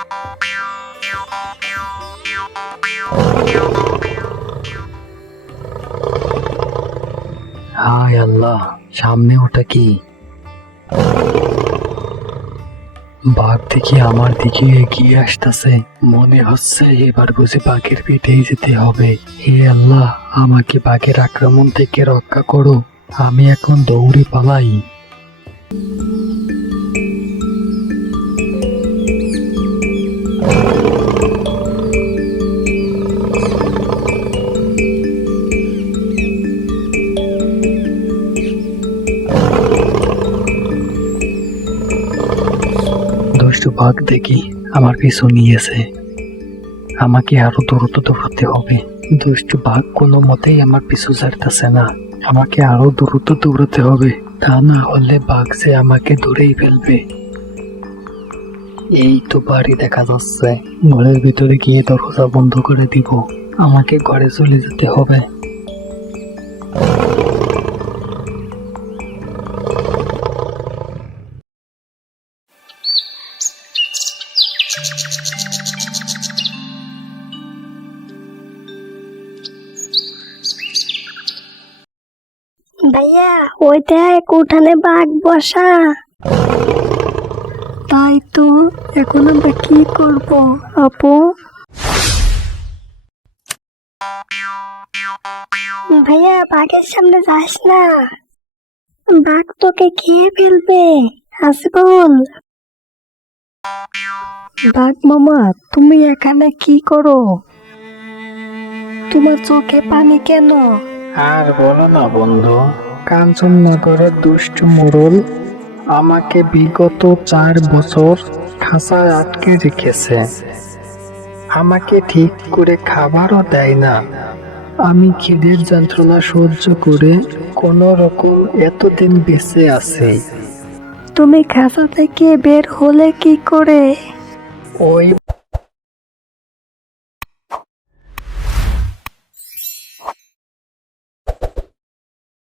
হায় আল্লাহ, সামনে ওটা কি? বাঘ দেখি আমার দিকে এগিয়ে আসতেছে। মনে হচ্ছে এবার বুঝি বাঘের পিঠেই যেতে হবে। হে আল্লাহ, আমাকে বাঘের আক্রমণ থেকে রক্ষা করো। আমি এখন দৌড়ে পালাই। দুষ্টু বাঘ দেখি আমার পিছু নিয়েছে। আমাকে আরও দ্রুত দৌড়াতে হবে। দুষ্টু বাঘ কোনো মতেই আমার পিছু ছাড়তেছে না। আমাকে আরও দ্রুত দৌড়াতে হবে। তা না হলে বাঘ যে আমাকে ধরেই ফেলবে। এই তো বাড়ি দেখা যাচ্ছে। ঘরের ভিতরে গিয়ে দরজা বন্ধ করে দিব। আমাকে ঘরে চলে যেতে হবে। ভাইয়া ওই দেখ উঠানে বাঘ বসা। তাই তো এখন আমরা কি করব আপু? ভাইয়া বাঘের সামনে যাস না। বাঘ তোকে খেয়ে ফেলবে হাসিবুল। বাঘ মামা, তুমি এখানে কি করো? তোমার চোখে পানি কেন? আর বলো না বন্ধু কাঞ্চননগরের দুষ্টু মুরল আমাকে বিগত চার বছর খাঁচায় আটকে রেখেছে। আমাকে ঠিক করে খাবারও দেয় না। আমি খিদের যন্ত্রণা সহ্য করে কোনো রকম এতদিন বেঁচে আছি। তুমি খাঁচা থেকে বের হলে কি করে? ওই